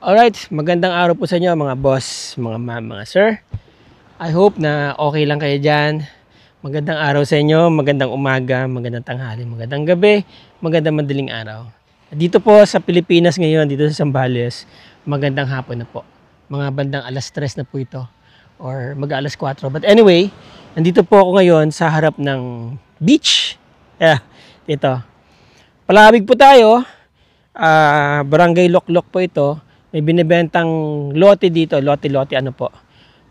Alright, magandang araw po sa inyo mga boss, mga ma'am, mga sir. I hope na okay lang kayo dyan. Magandang araw sa inyo, magandang umaga, magandang tanghali, magandang gabi, magandang madaling araw. Dito po sa Pilipinas ngayon, dito sa Zambales, magandang hapon na po. Mga bandang alas 3 na po ito or mag-alas 4. But anyway, nandito po ako ngayon sa harap ng beach. Dito. Palawig po tayo. Barangay Loklok po ito. May binibentang lote dito, lote-lote ano po.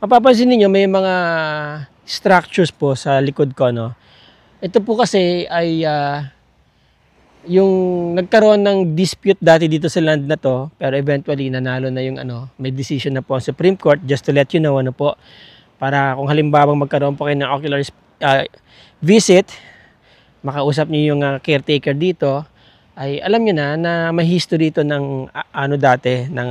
Mapapansin niyo may mga structures po sa likod ko, no. Ito po kasi ay yung nagkaroon ng dispute dati dito sa land na to, pero eventually nanalo na yung may decision na po ang Supreme Court, just to let you know ano po, para kung halimbawa magkaroon po kayo ng ocular visit, makausap niyo yung caretaker dito, ay alam niyo na may history ito ng dati ng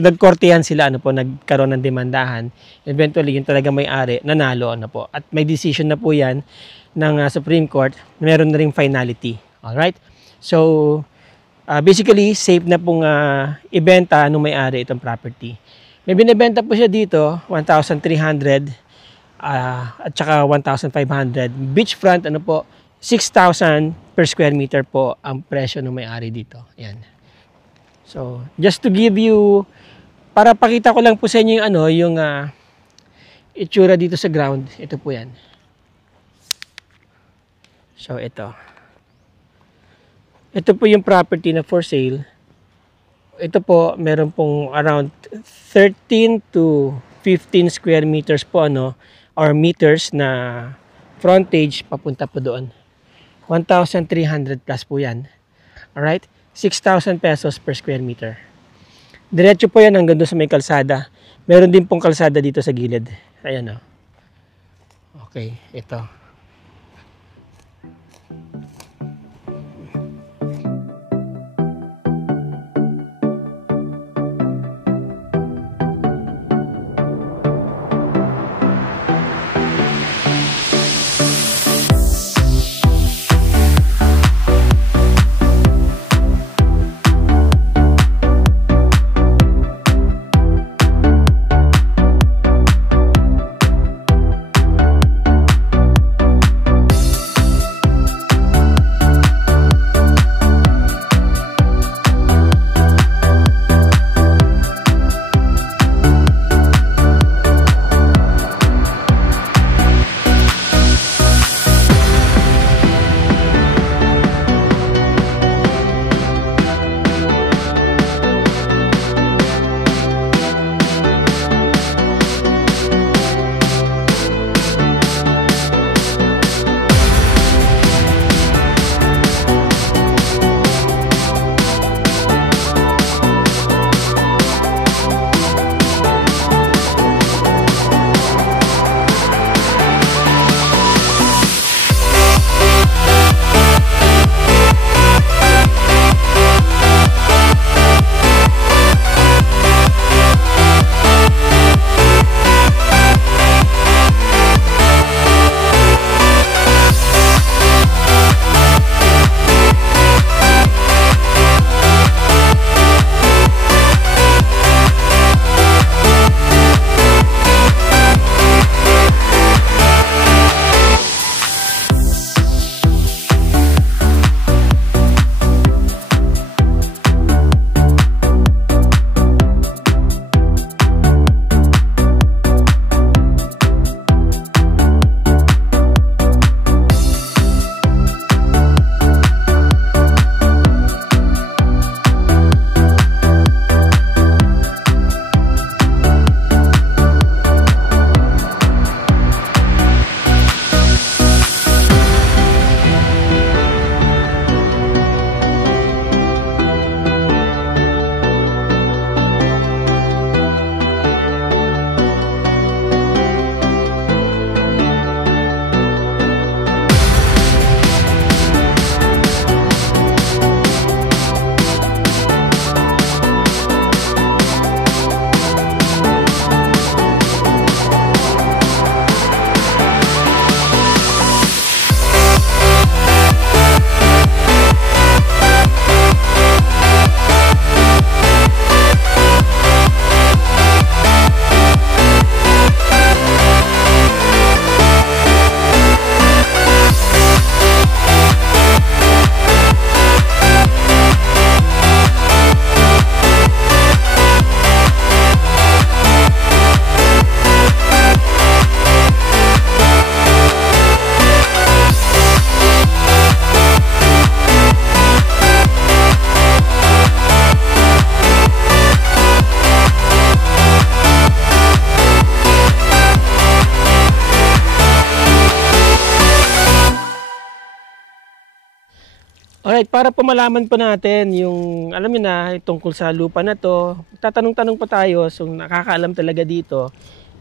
nagkortehan sila nagkaroon ng demandahan. Eventually yung talaga may-ari nanalo po at may decision na po yan ng Supreme Court, meron na ring finality. All right, so basically safe na pong ibenta nung may-ari itong property. May binebenta po siya dito 1,300 at saka 1,500 beachfront po, 6,000 per square meter po ang presyo ng may-ari dito. Yan. So, just to give you, para pakita ko lang po sa inyo yung itsura dito sa ground. Ito po yan. So, ito. Ito po yung property na for sale. Ito po, meron pong around 13 to 15 square meters po or meters na frontage papunta po doon. 1,300 plus po yan. Alright? 6,000 pesos per square meter. Diretso po yan hanggang doon sa may kalsada. Meron din pong kalsada dito sa gilid. Ayan o. Okay, ito. Alright, para po malaman po natin yung, alam niyo na, tungkol sa lupa na to, tatanong-tanong po tayo, so nakakaalam talaga dito.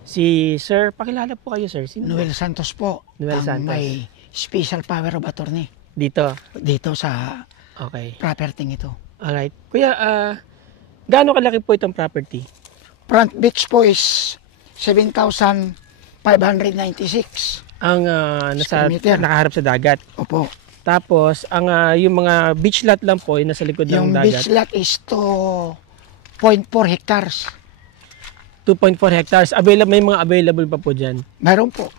Si Sir, pakilala po kayo, Sir. Sino Noel Santos po. Noel ang Santos. may special power of attorney Dito. dito sa Okay. property ito. Alright. Kuya, gaano kalaki po itong property? Front beach po is 7,596. Ang nasa, Square meter. nakaharap sa dagat. Opo. Tapos, ang yung mga beach lot lang po, yung nasa likod ng Yung dagat. beach lot is 2.4 hectares. 2.4 hectares. Available, may mga available pa po dyan. Meron po.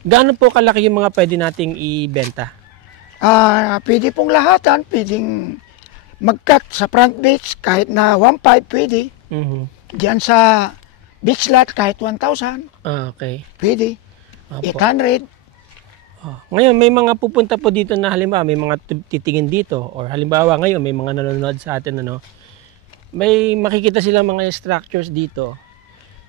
Gaano po kalaki yung mga pwede nating ibenta? Pwede pong lahatan, pwedeng mag-cut sa front beach kahit na 1.5 pwede. Mhm. Diyan sa beach lot kahit 1,000 Okay. pwede. Opo. 800. Oh. Ngayon, may mga pupunta po dito na halimbawa, may mga titingin dito. Or halimbawa ngayon, may mga nanonood sa atin, ano, may makikita silang mga structures dito.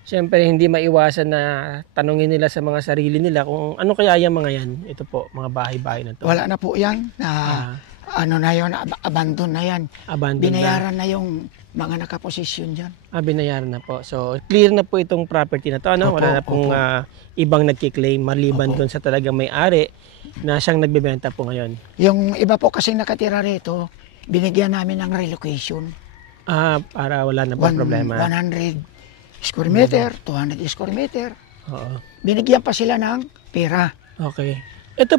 Siyempre, hindi maiwasan na tanungin nila sa mga sarili nila kung ano kaya yung mga yan. Ito po, mga bahay-bahay na to. Wala na po yan. Ah, Ano na yun, abandon na yan. abandoned na. Binayaran na yung mga nakaposisyon dyan. Binayaran na po. So, clear na po itong property na to. Ano? Opo, Wala na pong opo. ibang nagkiklaim maliban Opo. doon sa talagang may-ari na siyang nagbebenta po ngayon. Yung iba po kasing nakatira rito, binigyan namin ng relocation. Para wala na pong problema. 100 square meter, 200 square meter. Oo. Binigyan pa sila ng pera. Okay. Ito,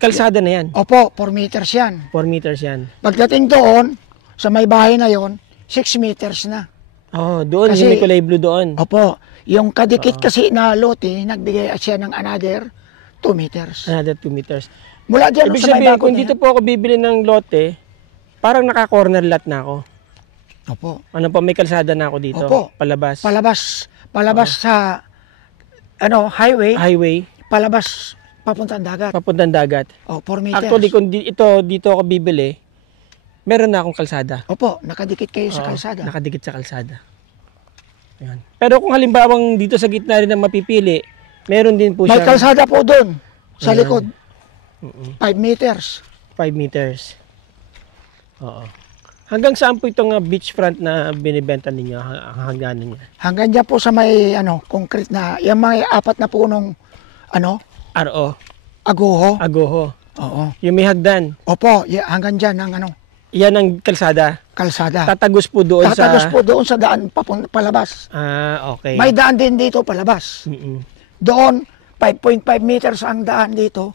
kalsada na yan. Opo, 4 meters yan. 4 meters yan. Pagdating doon, sa may bahay na yon, 6 meters na. Doon, Kasi- yung may kulay blue doon. Opo, yung kadikit kasi na lote, nagbigay siya ng another 2 meters. Another 2 meters. Mula dyan, Ibig sa may sabihin, bago kung na dito yan. po ako bibili ng lote, parang naka-corner lot na ako. Opo, Ano po, may kalsada na ako dito. Opo. Palabas. palabas sa highway, Highway, palabas papuntang dagat. papuntang dagat. 4 meters. Actually, kung dito ako bibili, meron na akong kalsada. Opo, nakadikit kayo sa Oo, kalsada. Nakadikit sa kalsada. Ayan. Pero kung halimbawang dito sa gitna rin ang mapipili, meron din po May siya kalsada po doon, sa Ayan. likod. 5 meters. 5 meters. Oo. Hanggang saan po itong beachfront na binibenta ninyo? Hanggang niya? Hanggang dyan po sa may concrete na, yung may 4 na punong RO. aguho. Agoho. Oo. Yung may hagdan. Opo, hanggang dyan ang Yan ang kalsada. kalsada. Tatagos po doon Tatagos sa... po doon sa daan palabas. Okay. May daan din dito palabas. Mm-mm. Doon, 5.5 meters ang daan dito.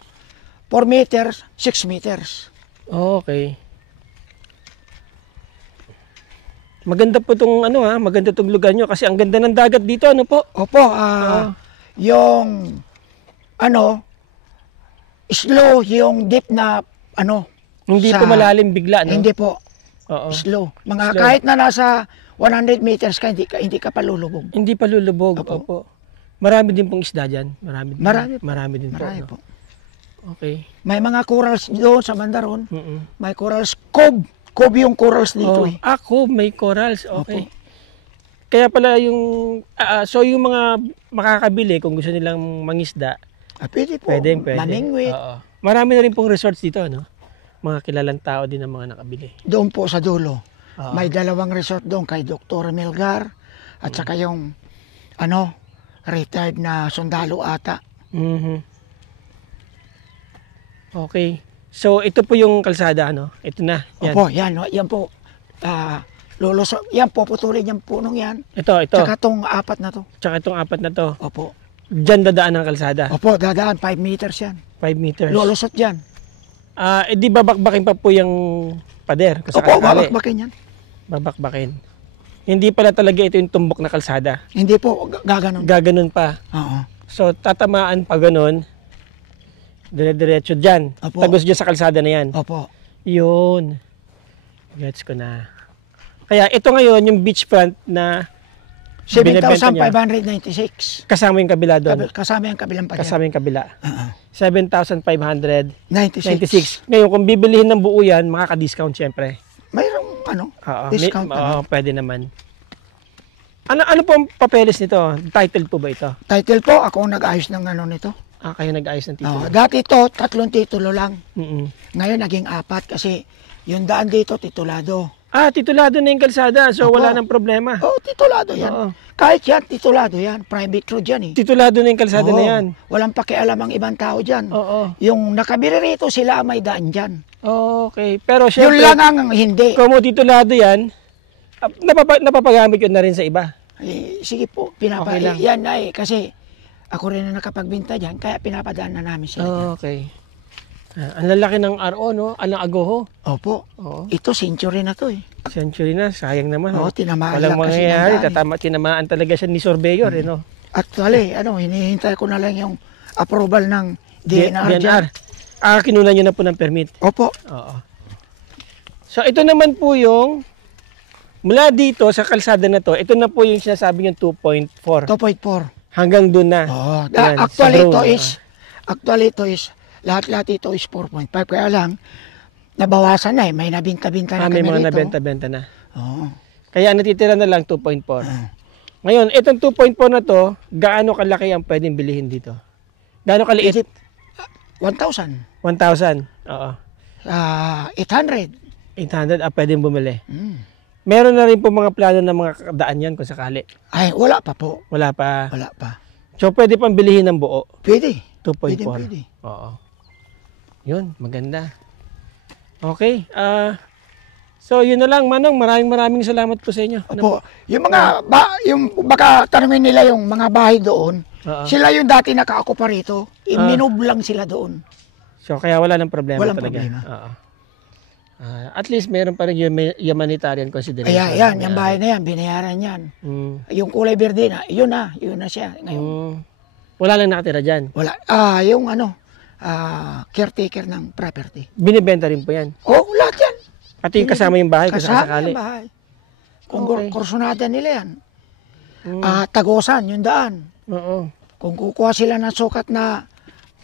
4 meters, 6 meters. Okay. Maganda po itong maganda itong lugar nyo kasi ang ganda ng dagat dito, ano po? Opo, yung slow, yung deep na Hindi sa- po malalim bigla, no? hindi po, Oo. slow. Mga Slow. kahit na nasa 100 meters ka, hindi ka palulubog. Hindi pa lulubog. Opo. Opo. Marami din pong isda dyan. Marami din. Marami po. Marami din Marami po. po. No? Okay. May mga corals doon sa Mandaron. Mm-mm. May corals, cove. Cove yung corals dito eh. Ako, may corals. Okay. Kaya pala yung... so yung mga makakabili, kung gusto nilang mangisda, Pwede po. pwede. Mamingwit. Oo. Marami na rin pong resorts dito, no? Mga kilalang tao din ang mga nakabili. Doon po sa dulo. Oo. May 2 resort doon kay Dr. Melgar at saka yung retired na sundalo ata. Mhm. Okay. So ito po yung kalsada, ano? Ito na. Yan. Opo, yan po. Yan po, putulin yung punong yan. Ito. Tsaka tong 4 na to. Tsaka itong 4 na to. Opo. Diyan dadaan ang kalsada. Opo, dadaan, 5 meters yan. 5 meters. Lulusot yan. Di babakbakin pa po yung pader. Kung Opo, sakasakali. babakbakin yan. Babakbakin. Hindi pala talaga ito yung tumbok na kalsada. Hindi po, gaganon. Gaganon pa. Oo. So tatamaan pa ganon. Dire-diretso dyan. Opo. Tagos dyan sa kalsada na yan. Opo. Yun. Gets ko na. Kaya ito ngayon yung beachfront na binibenta niya. 7,596. Kasama yung kabila doon. Kasama yung kabilang pa dyan. Kasama yung kabila. Oo. 7,596. 96. Ngayon, kung bibilihin ng buo yan, makaka-discount syempre. Mayroong Oo. discount Oo, pwede naman. Ano po ang papeles nito? Title po ba ito? Title po, ako ang nag-ayos ng nito. Kayo nag-ayos ng titulo. Dati to, 3 titulo lang. Ngayon naging 4 kasi yung daan dito titulado. Titulado na yung kalsada, so Opo. wala nang problema. Titulado yan. Oo. Kahit yan, titulado yan. Private road yan eh. Titulado na yung kalsada na yan. Walang pakialam ang ibang tao dyan. Oo. Yung nakabili rito, sila ang may daan dyan. Okay. Pero Yun syempre, lang ang hindi. kung mo titulado yan, napapagamit yun na rin sa iba. Sige po, Okay lang. yan ay kasi ako rin na nakapagbinta dyan, kaya pinapadaan na namin sila dyan. Okay. Ang lalaki ng RO, no? Alang agoho. Opo. Oo. Ito, century na to eh. Century na, sayang naman. Tinamaan Walang lang kasi ng mangyayari, daan eh. tinamaan talaga siya ni Surveyor, no? Actually, hinihintay ko na lang yung approval ng DNR dyan. Kinunan nyo na po ng permit. Opo. Oo. So, ito naman po yung, mula dito sa kalsada na to, ito na po yung sinasabi yung 2.4. 2.4. Hanggang doon na. Yan, Actually, sa drone. ito is, lahat ito is 4.5. Kaya lang, nabawasan na eh. May nabinta-binta na May kami mga rito. nabenta-benta na. Oo. Kaya natitira na lang 2.4. Ngayon, itong 2.4 na to, gaano kalaki ang pwedeng bilihin dito? Gaano kaliit? 1,000. 1,000. Oo. 800. 800 pwedeng bumili. Mm. Meron na rin po mga plano ng mga daan yan kung sakali. Ay, wala pa po. Wala pa. Wala pa. So, pwede pang bilihin ng buo. Pwede. 2.4. Pwede. Oo. Yun, maganda. Okay. So, yun na lang, Manong. Maraming salamat po sa inyo. Opo. Yung mga, yung baka tanungin nila yung mga bahay doon, Oo. sila yung dati nakaakupa rito. Minove lang sila doon. So, kaya wala nang problema Walang talaga. problema. Oo. At least, meron pa rin humanitarian consideration. Yan, yung bahay na yan, binayaran yan. Yung kulay berde na, yun na siya ngayon. Wala lang nakatira dyan. Wala. Yung caretaker ng property. Binibenta rin po yan. Lahat yan. Pati yung kasama yung bahay kung Kasama sakali. yung bahay. Kung Okay. kursunada nila yan. Tagosan, yung daan. Oo. Kung kukuha sila ng sukat na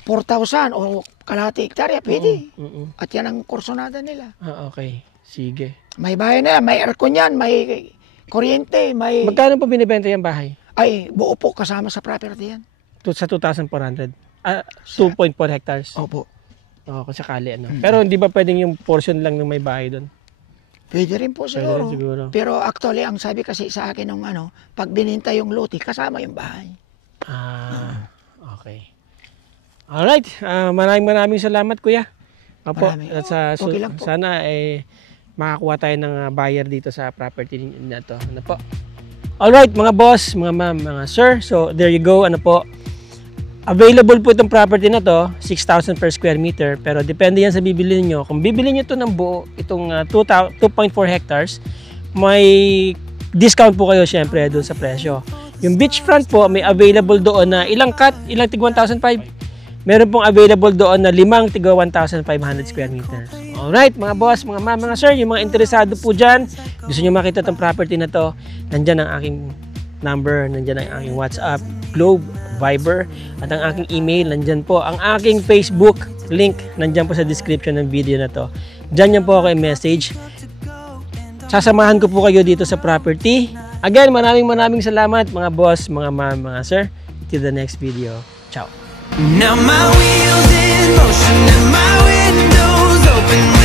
4,000 o kalahati hektarya, pwede. At yan ang kursunada nila. Okay. Sige. May bahay na yan, may aircon yan, may kuryente, may... Magkano po binibenta yung bahay? Ay, buo po kasama sa property yan. Sa 2,400. 2.4 hectares. Opo. Kung sakali. Pero hindi ba pwedeng yung portion lang ng may bahay doon? Pwede rin po Pwede siguro. rin siguro. Pero actually, ang sabi kasi sa akin nung pag bininta yung lote, kasama yung bahay. Okay. Alright. Maraming salamat, Kuya. Opo. Marami. At Okay lang po. sana makakuha tayo ng buyer dito sa property na to. Ano po? Alright, mga boss, mga ma'am, mga sir. So, there you go. Ano po? Available po itong property na to, 6,000 per square meter. Pero depende yan sa bibili nyo. Kung bibili nyo ito ng buo, itong 2.4 hectares, may discount po kayo syempre doon sa presyo. Yung beachfront po, may available doon na ilang tig 1,500. Meron pong available doon na 5 tig 1,500 square meters. Alright, mga boss, mga ma'am, mga sir, yung mga interesado po dyan, gusto nyo makita itong property na to, nandyan ang aking number, nandyan ang aking WhatsApp, Globe, Viber, at ang aking email, nandyan po. Ang aking Facebook link, nandyan po sa description ng video na to. Dyan yan po ako i-message. Sasamahan ko po kayo dito sa property. Again, maraming salamat mga boss, mga ma'am, mga sir. Till the next video. Ciao. Now my wheels in motion and my windows open.